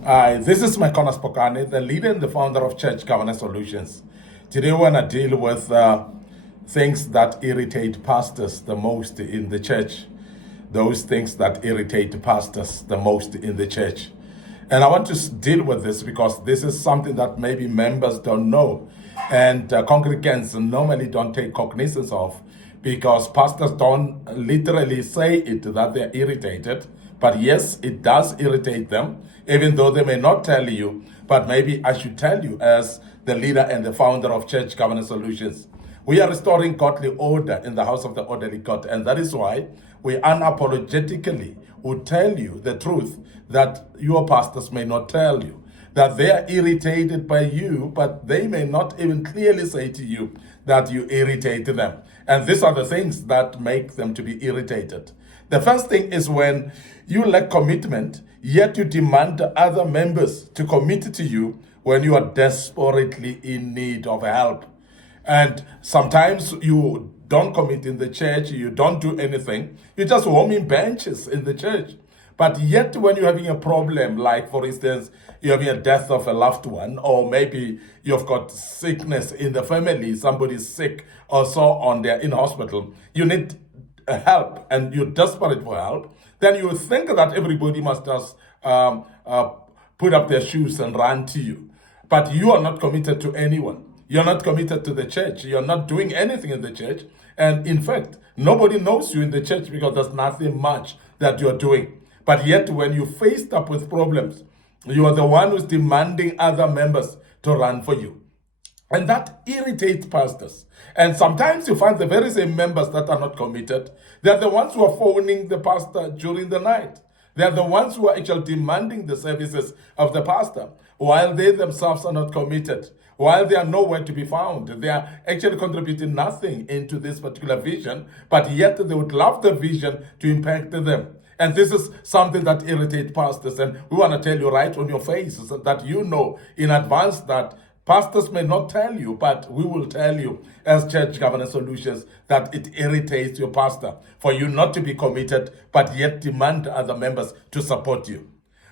This is MIcornus Phokane, the leader and the founder of Church Governance Solutions. Today, we want to deal with things that irritate pastors the most in the church. Those things that irritate pastors the most in the church. And I want to deal with this because this is something that maybe members don't know and congregants normally don't take cognizance of, because pastors don't literally say it that they're irritated. But yes, it does irritate them, even though they may not tell you. But maybe I should tell you, as the leader and the founder of Church Governance Solutions. We are restoring godly order in the house of the orderly God. And that is why we unapologetically would tell you the truth that your pastors may not tell you. That they are irritated by you, but they may not even clearly say to you that you irritate them. And these are the things that make them to be irritated. The first thing is when you lack commitment, yet you demand other members to commit to you when you are desperately in need of help. And sometimes you don't commit in the church, you don't do anything, you're just warming benches in the church. But yet when you're having a problem, like for instance, you're having a death of a loved one, or maybe you've got sickness in the family, somebody's sick or so on, they're in hospital, you need help and you're desperate for help, then you think that everybody must just put up their shoes and run to you. But you are not committed to anyone. You're not committed to the church. You're not doing anything in the church. And in fact, nobody knows you in the church because there's nothing much that you're doing. But yet when you're faced up with problems, you are the one who's demanding other members to run for you. And that irritates pastors. And sometimes you find the very same members that are not committed, they're the ones who are phoning the pastor during the night. They're the ones who are actually demanding the services of the pastor, while they themselves are not committed, while they are nowhere to be found. They are actually contributing nothing into this particular vision, but yet they would love the vision to impact them. And this is something that irritates pastors. And we want to tell you right on your face so that you know in advance that pastors may not tell you, but we will tell you as Church Governance Solutions that it irritates your pastor for you not to be committed, but yet demand other members to support you.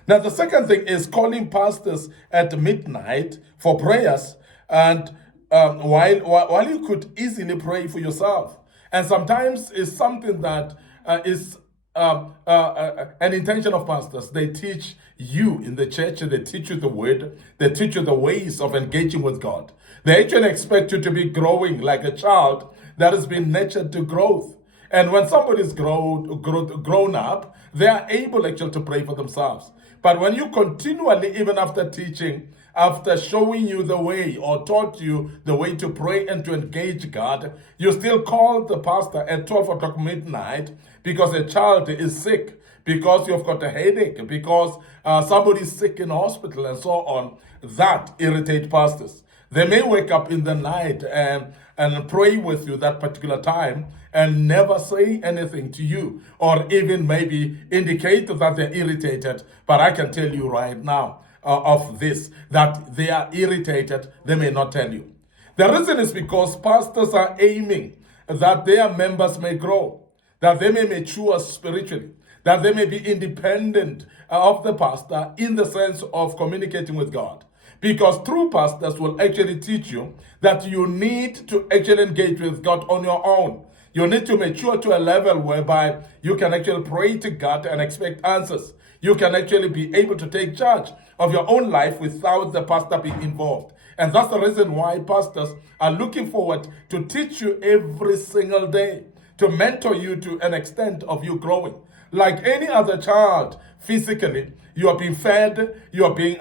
Now, the second thing is calling pastors at midnight for prayers, and while you could easily pray for yourself. And sometimes it's something that is an intention of pastors. They teach you in the church, they teach you the word, they teach you the ways of engaging with God. They actually expect you to be growing like a child that has been nurtured to growth. And when somebody's grown up, they are able actually to pray for themselves. But when you continually, even after teaching, after showing you the way or taught you the way to pray and to engage God, you still call the pastor at 12 o'clock midnight because a child is sick, because you've got a headache, because somebody's sick in hospital and so on. That irritates pastors. They may wake up in the night and pray with you that particular time and never say anything to you, or even maybe indicate that they're irritated. But I can tell you right now of this, that they are irritated, they may not tell you. The reason is because pastors are aiming that their members may grow, that they may mature spiritually, that they may be independent of the pastor in the sense of communicating with God. Because true pastors will actually teach you that you need to actually engage with God on your own. You need to mature to a level whereby you can actually pray to God and expect answers. You can actually be able to take charge of your own life without the pastor being involved. And that's the reason why pastors are looking forward to teach you every single day, to mentor you to an extent of you growing. Like any other child, physically, you are being fed, you are being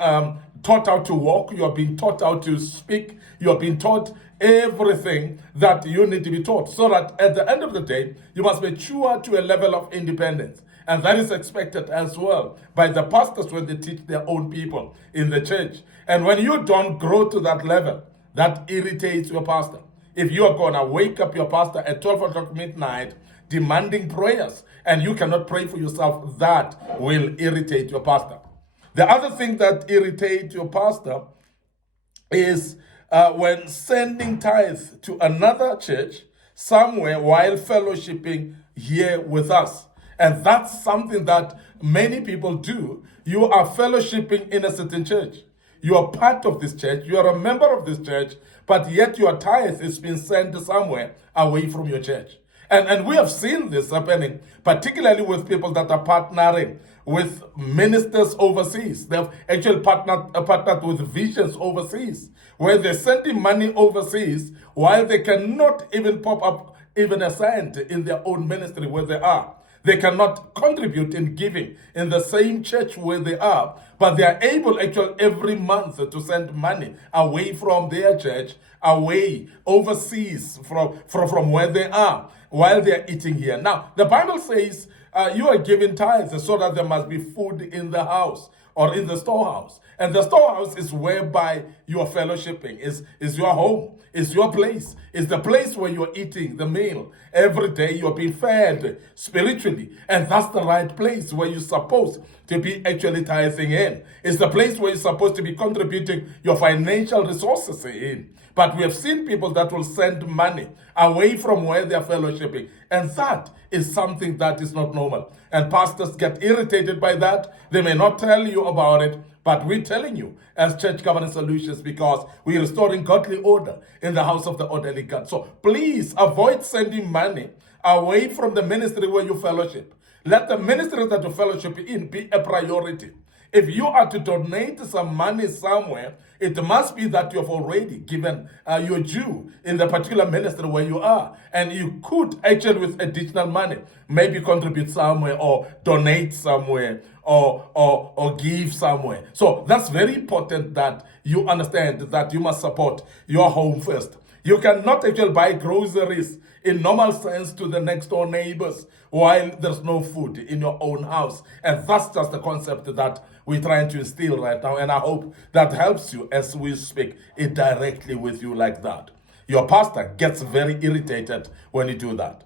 taught how to walk, you are being taught how to speak, you are being taught everything that you need to be taught, so that at the end of the day, you must mature to a level of independence. And that is expected as well by the pastors when they teach their own people in the church. And when you don't grow to that level, that irritates your pastor. If you are going to wake up your pastor at 12 o'clock midnight demanding prayers, and you cannot pray for yourself, that will irritate your pastor. The other thing that irritates your pastor is when sending tithe to another church somewhere while fellowshipping here with us. And that's something that many people do. you are fellowshipping in a certain church. You are part of this church. You are a member of this church, but yet your tithe is being sent somewhere away from your church. And we have seen this happening, particularly with people that are partnering with ministers overseas. They've actually partnered with visions overseas, where they're sending money overseas while they cannot even pop up even a cent in their own ministry where they are. They cannot contribute in giving in the same church where they are, but they are able actually every month to send money away from their church, away overseas from where they are, while they are eating here. Now, the Bible says you are giving tithes so that there must be food in the house or in the storehouse. And the storehouse is whereby you are fellowshipping, is your home, is your place, is the place where you're eating the meal. Every day you're being fed spiritually. And that's the right place where you're supposed to be actually tithing in. It's the place where you're supposed to be contributing your financial resources in. But we have seen people that will send money away from where they're fellowshipping. And that is something that is not normal. And pastors get irritated by that. They may not tell you about it, but we're telling you as Church Governance Solutions, because we're restoring godly order in the house of the orderly God. So please avoid sending money away from the ministry where you fellowship. Let the ministry that you fellowship in be a priority. If you are to donate some money somewhere, it must be that you have already given your due in the particular ministry where you are. And you could actually, with additional money, maybe contribute somewhere or donate somewhere or give somewhere. So that's very important that you understand that you must support your home first. You cannot actually buy groceries in normal sense to the next door neighbors while there's no food in your own house. And that's just the concept that we're trying to instill right now. And I hope that helps you as we speak it directly with you like that. Your pastor gets very irritated when you do that.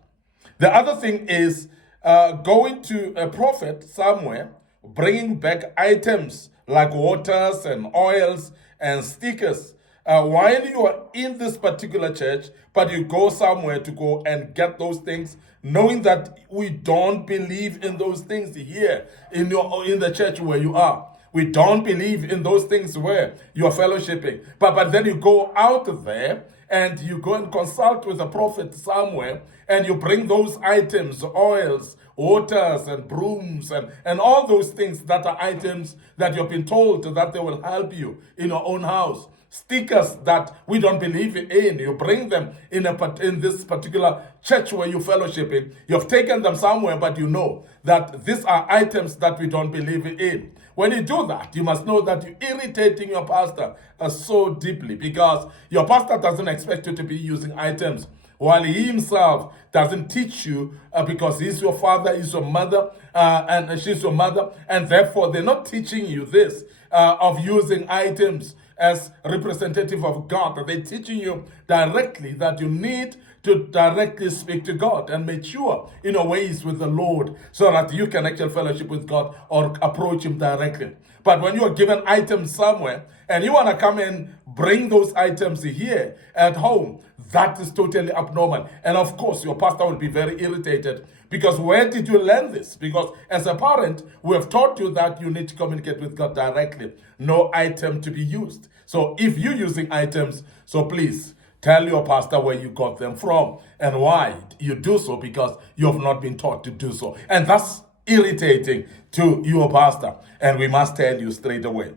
The other thing is going to a prophet somewhere, bringing back items like waters and oils and stickers while you are in this particular church, but you go somewhere to go and get those things, knowing that we don't believe in those things here in the church where you are. We don't believe in those things where you are fellowshipping. But then you go out there and you go and consult with a prophet somewhere, and you bring those items, oils, waters and brooms and all those things that are items that you've been told that they will help you in your own house. Stickers that we don't believe in, you bring them in this particular church where you fellowship in. You've taken them somewhere, but you know that these are items that we don't believe in. When you do that, you must know that you're irritating your pastor so deeply, because your pastor doesn't expect you to be using items while he himself doesn't teach you because he's your father, he's your mother, and she's your mother, and therefore they're not teaching you this of using items as representative of God. They're teaching you directly that you need to directly speak to God and mature in your ways with the Lord so that you can actually fellowship with God or approach him directly. But when you are given items somewhere and you want to come and bring those items here at home, that is totally abnormal. And of course, your pastor will be very irritated, because where did you learn this? Because as a parent, we have taught you that you need to communicate with God directly. No item to be used. So if you're using items, so please tell your pastor where you got them from and why you do so, because you have not been taught to do so. And that's irritating to your pastor, and we must tell you straight away.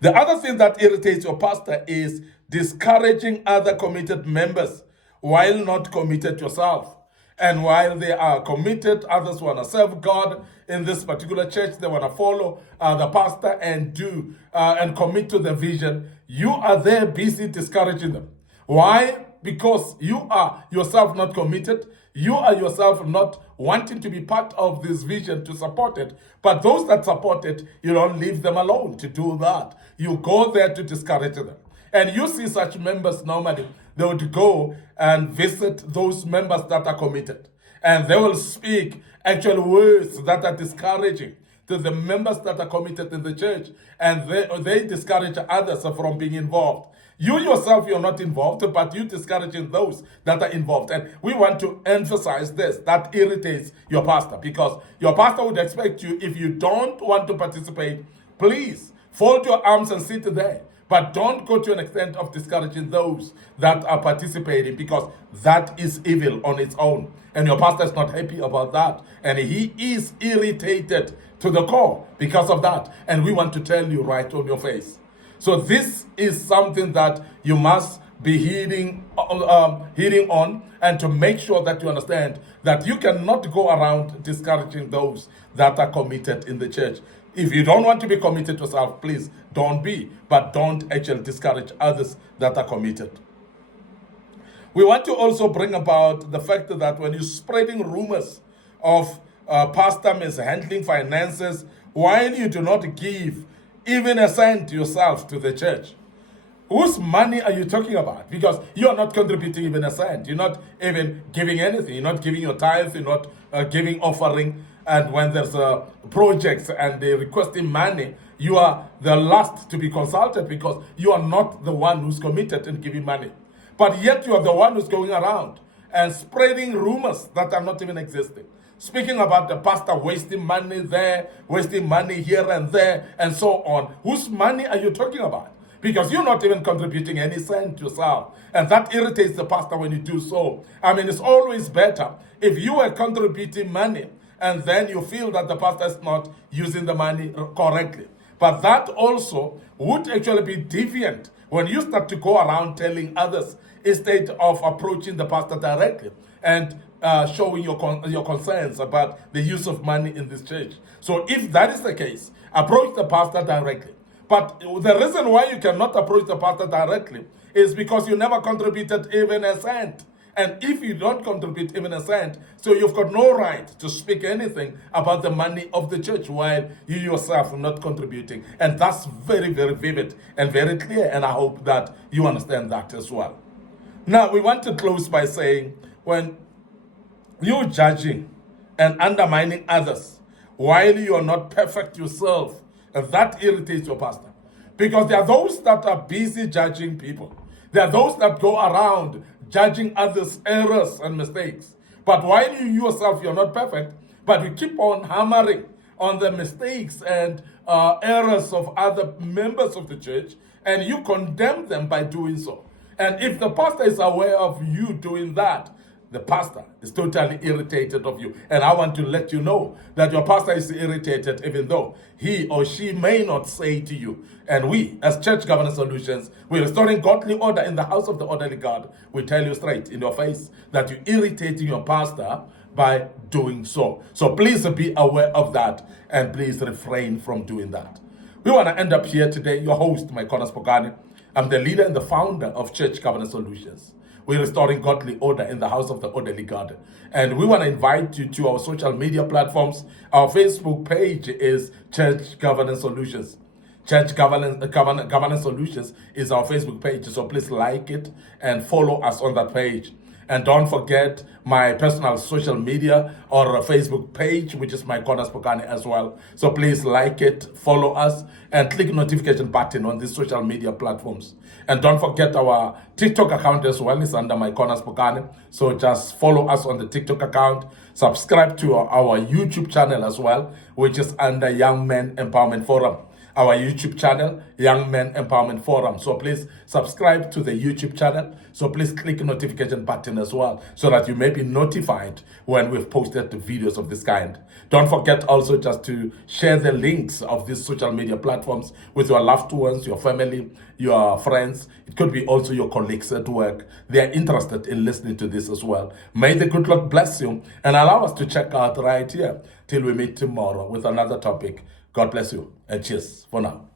The other thing that irritates your pastor is discouraging other committed members while not committed yourself. And while they are committed, others want to serve God in this particular church. They want to follow the pastor and do and commit to the vision. You are there busy discouraging them. Why? Because you are yourself not committed. You are yourself not wanting to be part of this vision to support it. But those that support it, you don't leave them alone to do that. You go there to discourage them. And you see such members normally, they would go and visit those members that are committed. And they will speak actual words that are discouraging to the members that are committed in the church, and they discourage others from being involved. You yourself, you're not involved, but you're discouraging those that are involved. And we want to emphasize this. That irritates your pastor, because your pastor would expect you, if you don't want to participate, please fold your arms and sit there. But don't go to an extent of discouraging those that are participating, because that is evil on its own. And your pastor is not happy about that. And he is irritated to the core because of that. And we want to tell you right on your face. So this is something that you must be heeding on, and to make sure that you understand that you cannot go around discouraging those that are committed in the church. If you don't want to be committed yourself, please don't be, but don't actually discourage others that are committed. We want to also bring about the fact that when you're spreading rumors of pastor mishandling finances, while you do not give even a cent yourself to the church, whose money are you talking about? Because you are not contributing even a cent. You're not even giving anything. You're not giving your tithe. You're not giving offering. And when there's projects and they're requesting money, you are the last to be consulted, because you are not the one who's committed in giving money. But yet you are the one who's going around and spreading rumors that are not even existing. Speaking about the pastor wasting money there, wasting money here and there, and so on. Whose money are you talking about? Because you're not even contributing any cent yourself. And that irritates the pastor when you do so. I mean, it's always better if you are contributing money and then you feel that the pastor is not using the money correctly. But that also would actually be deviant when you start to go around telling others, instead of approaching the pastor directly and showing your concerns about the use of money in this church. So if that is the case, approach the pastor directly. But the reason why you cannot approach the pastor directly is because you never contributed even a cent. And if you don't contribute even a cent, so you've got no right to speak anything about the money of the church while you yourself are not contributing. And that's very, very vivid and very clear. And I hope that you understand that as well. Now, we want to close by saying, when you're judging and undermining others while you are not perfect yourself, that irritates your pastor. Because there are those that are busy judging people. There are those that go around judging others' errors and mistakes. But while you yourself, you're not perfect, but you keep on hammering on the mistakes and errors of other members of the church, and you condemn them by doing so. And if the pastor is aware of you doing that, the pastor is totally irritated of you. And I want to let you know that your pastor is irritated, even though he or she may not say to you. And we, as Church Governance Solutions, we're restoring godly order in the house of the orderly God. We tell you straight in your face that you're irritating your pastor by doing so. So please be aware of that, and please refrain from doing that. We want to end up here today. Your host, MIcornus Phokane. I'm the leader and the founder of Church Governance Solutions. We're restoring godly order in the house of the orderly God. And we want to invite you to our social media platforms. Our Facebook page is Church Governance Solutions. Church Governance Solutions is our Facebook page. So please like it and follow us on that page. And don't forget my personal social media or Facebook page, which is MIcornus Phokane as well. So please like it, follow us, and click notification button on these social media platforms. And don't forget our TikTok account as well. It's under MIcornus Phokane. So just follow us on the TikTok account. Subscribe to our YouTube channel as well, which is under Young Men Empowerment Forum. Our YouTube channel, Young Men Empowerment Forum. So please subscribe to the YouTube channel. So please click the notification button as well, so that you may be notified when we've posted the videos of this kind. Don't forget also just to share the links of these social media platforms with your loved ones, your family, your friends. It could be also your colleagues at work. They are interested in listening to this as well. May the good Lord bless you and allow us to check out right here till we meet tomorrow with another topic. God bless you and cheers for now.